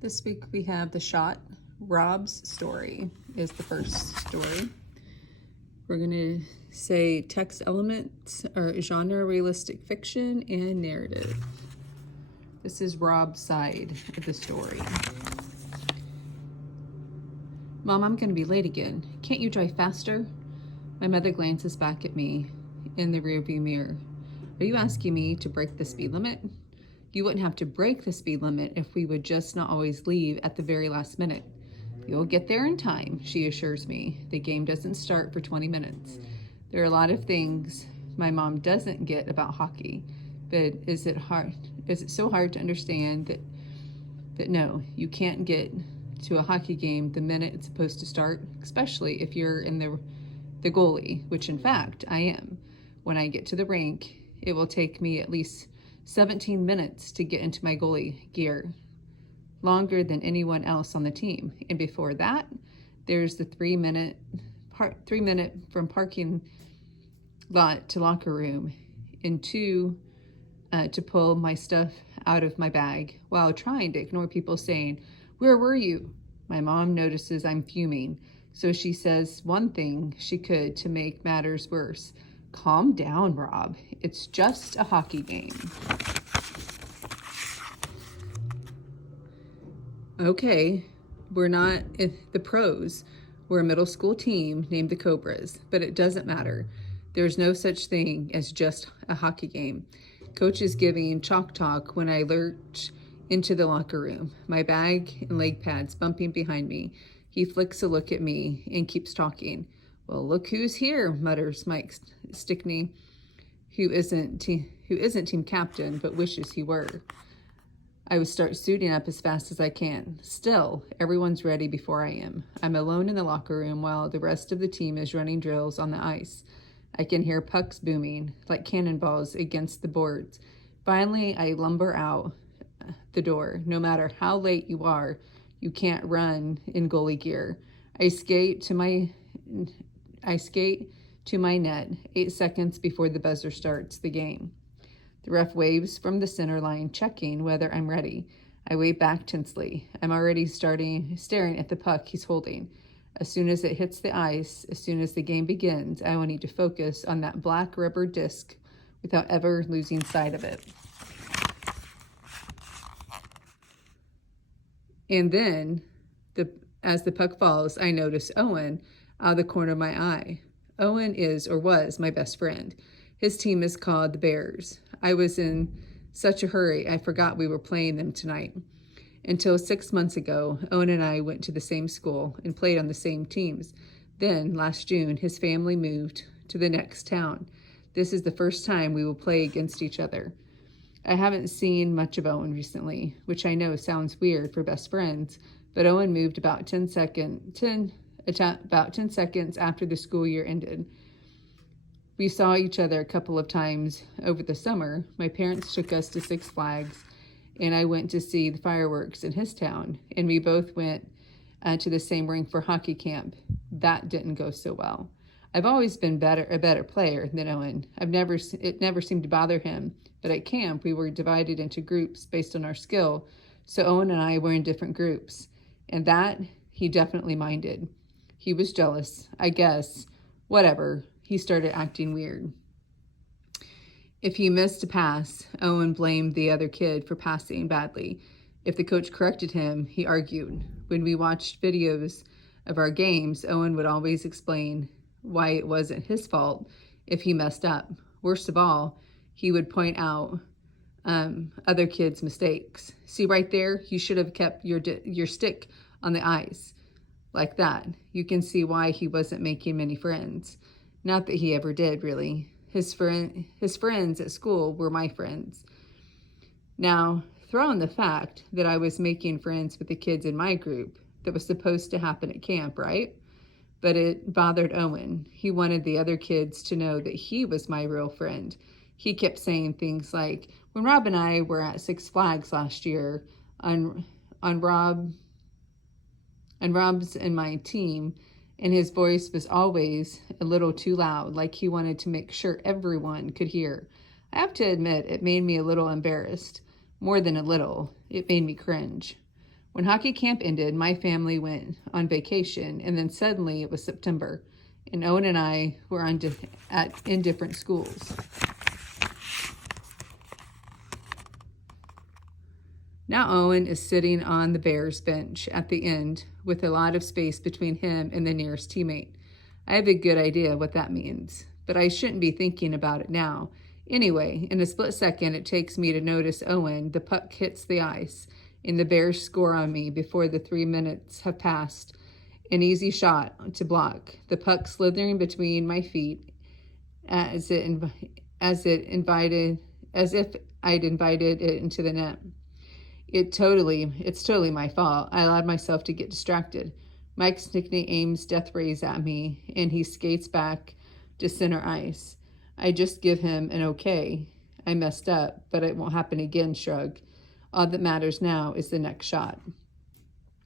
This week we have The Shot. Rob's story is the first story. We're going to say text elements or genre, realistic fiction, and narrative. This is Rob's side of the story. Mom, I'm going to be late again. Can't you drive faster? My mother glances back at me in the rearview mirror. Are you asking me to break the speed limit? You wouldn't have to break the speed limit if we would just not always leave at the very last minute. You'll get there in time, she assures me. The game doesn't start for 20 minutes. There are a lot of things my mom doesn't get about hockey, but is it so hard to understand that no, you can't get to a hockey game the minute it's supposed to start, especially if you're in the goalie, which in fact I am. When I get to the rink, it will take me at least 17 minutes to get into my goalie gear, longer than anyone else on the team. And before that, there's the 3 minute from parking lot to locker room, and two, to pull my stuff out of my bag while trying to ignore people saying, "Where were you?" My mom notices I'm fuming, so she says one thing she could to make matters worse. Calm down, Rob. It's just a hockey game. Okay, we're not the pros. We're a middle school team named the Cobras, but it doesn't matter. There's no such thing as just a hockey game. Coach is giving chalk talk when I lurch into the locker room, my bag and leg pads bumping behind me. He flicks a look at me and keeps talking. Well, look who's here, mutters Mike Stickney, who isn't team captain, but wishes he were. I would start suiting up as fast as I can. Still, everyone's ready before I am. I'm alone in the locker room while the rest of the team is running drills on the ice. I can hear pucks booming like cannonballs against the boards. Finally, I lumber out the door. No matter how late you are, you can't run in goalie gear. I skate to my net 8 seconds before the buzzer starts the game. The ref waves from the center line, checking whether I'm ready. I wave back tensely. I'm already staring at the puck he's holding. As soon as it hits the ice, as soon as the game begins, I will need to focus on that black rubber disc without ever losing sight of it. And then, as the puck falls, I notice Owen out of the corner of my eye. Owen is, or was, my best friend. His team is called the Bears. I was in such a hurry, I forgot we were playing them tonight. Until 6 months ago, Owen and I went to the same school and played on the same teams. Then, last June, his family moved to the next town. This is the first time we will play against each other. I haven't seen much of Owen recently, which I know sounds weird for best friends, but Owen moved about 10 seconds after the school year ended. We saw each other a couple of times over the summer. My parents took us to Six Flags, and I went to see the fireworks in his town, and we both went to the same rink for hockey camp. That didn't go so well. I've always been a better player than Owen. It never seemed to bother him, but at camp we were divided into groups based on our skill, so Owen and I were in different groups, and that he definitely minded. He was jealous, I guess. Whatever. He started acting weird. If he missed a pass, Owen blamed the other kid for passing badly. If the coach corrected him, he argued. When we watched videos of our games, Owen would always explain why it wasn't his fault if he messed up. Worst of all, he would point out other kids' mistakes. See right there, you should have kept your stick on the ice. Like that, you can see why he wasn't making many friends. Not that he ever did, really. His friends at school were my friends. Now, throw in the fact that I was making friends with the kids in my group. That was supposed to happen at camp, right? But it bothered Owen. He wanted the other kids to know that he was my real friend. He kept saying things like, when Rob and I were at Six Flags last year on Rob's and my team, and his voice was always a little too loud, like he wanted to make sure everyone could hear. I have to admit, it made me a little embarrassed. More than a little, it made me cringe. When hockey camp ended, my family went on vacation, and then suddenly it was September, and Owen and I were in different schools. Now Owen is sitting on the Bears bench at the end with a lot of space between him and the nearest teammate. I have a good idea what that means, but I shouldn't be thinking about it now. Anyway, in a split second, it takes me to notice Owen. The puck hits the ice, and the Bears score on me before the 3 minutes have passed. An easy shot to block. The puck slithering between my feet as if I'd invited it into the net. It's totally my fault. I allowed myself to get distracted. Mike Stickney aims death rays at me, and he skates back to center ice. I just give him an okay. I messed up, but it won't happen again, shrug. All that matters now is the next shot.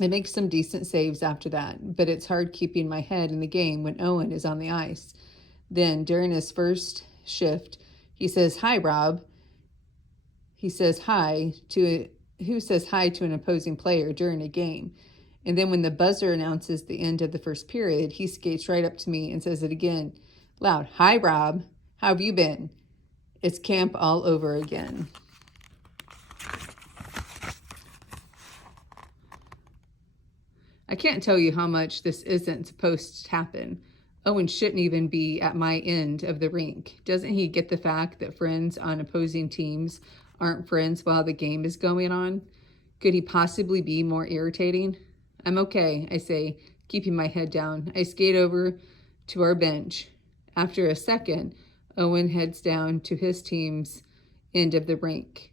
I make some decent saves after that, but it's hard keeping my head in the game when Owen is on the ice. Then, during his first shift, he says, "Hi, Rob." He says who says hi to an opposing player during a game. And then when the buzzer announces the end of the first period, he skates right up to me and says it again, loud, "Hi, Rob. How have you been?" It's camp all over again. I can't tell you how much this isn't supposed to happen. Owen shouldn't even be at my end of the rink. Doesn't he get the fact that friends on opposing teams aren't friends while the game is going on? Could he possibly be more irritating? I'm okay, I say, keeping my head down. I skate over to our bench. After a second, Owen heads down to his team's end of the rink.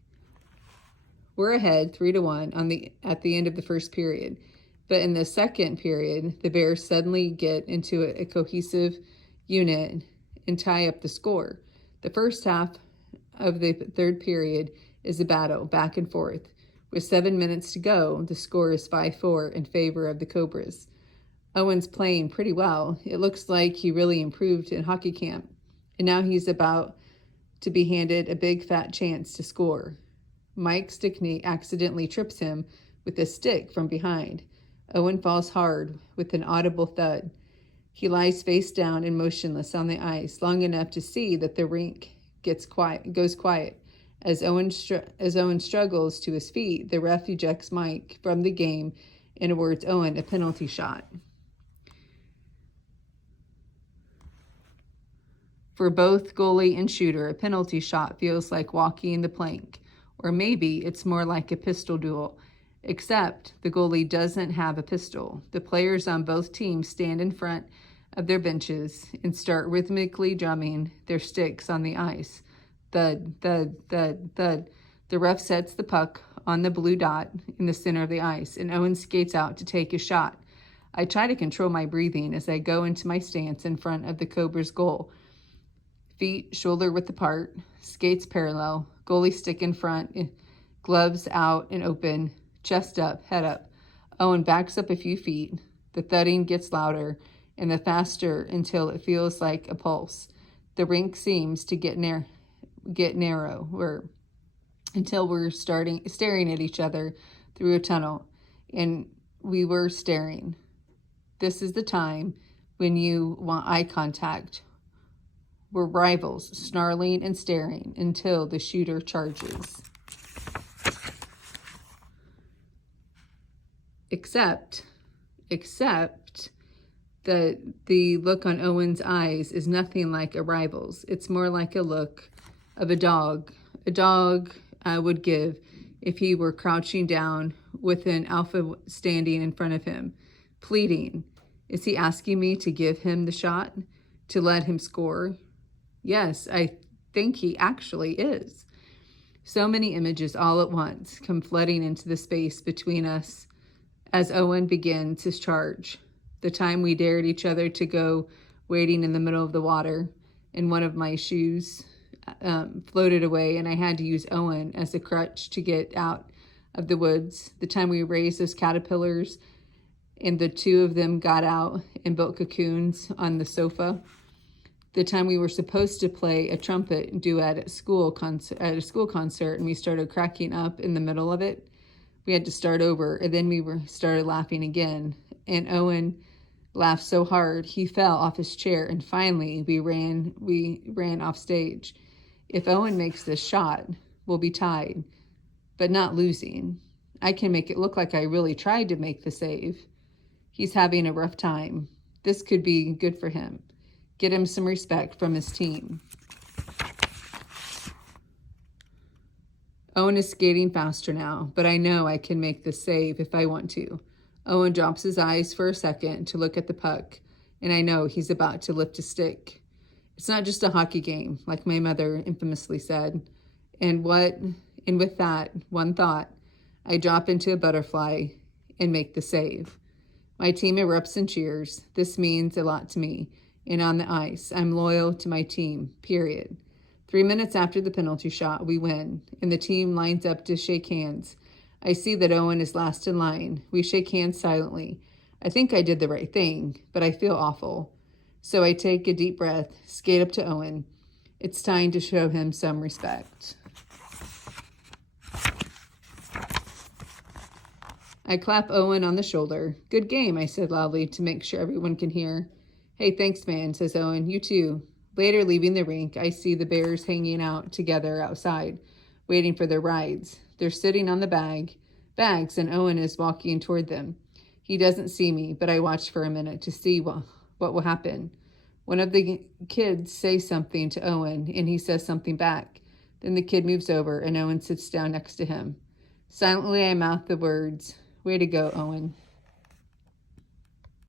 We're ahead 3-1 at the end of the first period. But in the second period, the Bears suddenly get into a cohesive unit and tie up the score. The first half of the third period is a battle back and forth. With 7 minutes to go, the score is 5-4 in favor of the Cobras. Owen's playing pretty well. It looks like he really improved in hockey camp, and now he's about to be handed a big fat chance to score. Mike Stickney accidentally trips him with a stick from behind. Owen falls hard with an audible thud. He lies face down and motionless on the ice long enough to see that the rink goes quiet. As Owen struggles to his feet, the ref ejects Mike from the game and awards Owen a penalty shot. For both goalie and shooter, a penalty shot feels like walking the plank, or maybe it's more like a pistol duel, except the goalie doesn't have a pistol. The players on both teams stand in front of their benches and start rhythmically drumming their sticks on the ice. Thud, thud, thud, thud. The ref sets the puck on the blue dot in the center of the ice, and Owen skates out to take a shot. I try to control my breathing as I go into my stance in front of the Cobras' goal. Feet shoulder width apart, skates parallel, goalie stick in front, gloves out and open, chest up, head up. Owen backs up a few feet. The thudding gets louder and the faster until it feels like a pulse. The rink seems to get narrow, until we're staring at each other through a tunnel, and we were staring. This is the time when you want eye contact. We're rivals, snarling and staring until the shooter charges. Except that the look on Owen's eyes is nothing like a rival's. It's more like a look of a dog would give if he were crouching down with an alpha standing in front of him, pleading. Is he asking me to give him the shot, to let him score? Yes, I think he actually is. So many images all at once come flooding into the space between us as Owen begins his charge. The time we dared each other to go wading in the middle of the water, and one of my shoes floated away, and I had to use Owen as a crutch to get out of the woods. The time we raised those caterpillars, and the two of them got out and built cocoons on the sofa. The time we were supposed to play a trumpet duet at a school concert, and we started cracking up in the middle of it. We had to start over, and then started laughing again. And Owen laughed so hard he fell off his chair, and finally we ran off stage. If Owen makes this shot, we'll be tied, but not losing. I can make it look like I really tried to make the save. He's having a rough time. This could be good for him. Get him some respect from his team. Owen is skating faster now, but I know I can make this save if I want to. Owen drops his eyes for a second to look at the puck, and I know he's about to lift a stick. It's not just a hockey game, like my mother infamously said. And with that one thought, I drop into a butterfly and make the save. My team erupts in cheers. This means a lot to me. And on the ice, I'm loyal to my team, period. 3 minutes after the penalty shot, we win, and the team lines up to shake hands. I see that Owen is last in line. We shake hands silently. I think I did the right thing, but I feel awful. So I take a deep breath, skate up to Owen. It's time to show him some respect. I clap Owen on the shoulder. Good game, I said loudly to make sure everyone can hear. Hey, thanks, man, says Owen. You too. Later, leaving the rink, I see the Bears hanging out together outside, waiting for their rides. They're sitting on the bags, and Owen is walking toward them. He doesn't see me, but I watch for a minute to see what will happen. One of the kids says something to Owen, and he says something back. Then the kid moves over, and Owen sits down next to him. Silently, I mouth the words, "Way to go, Owen."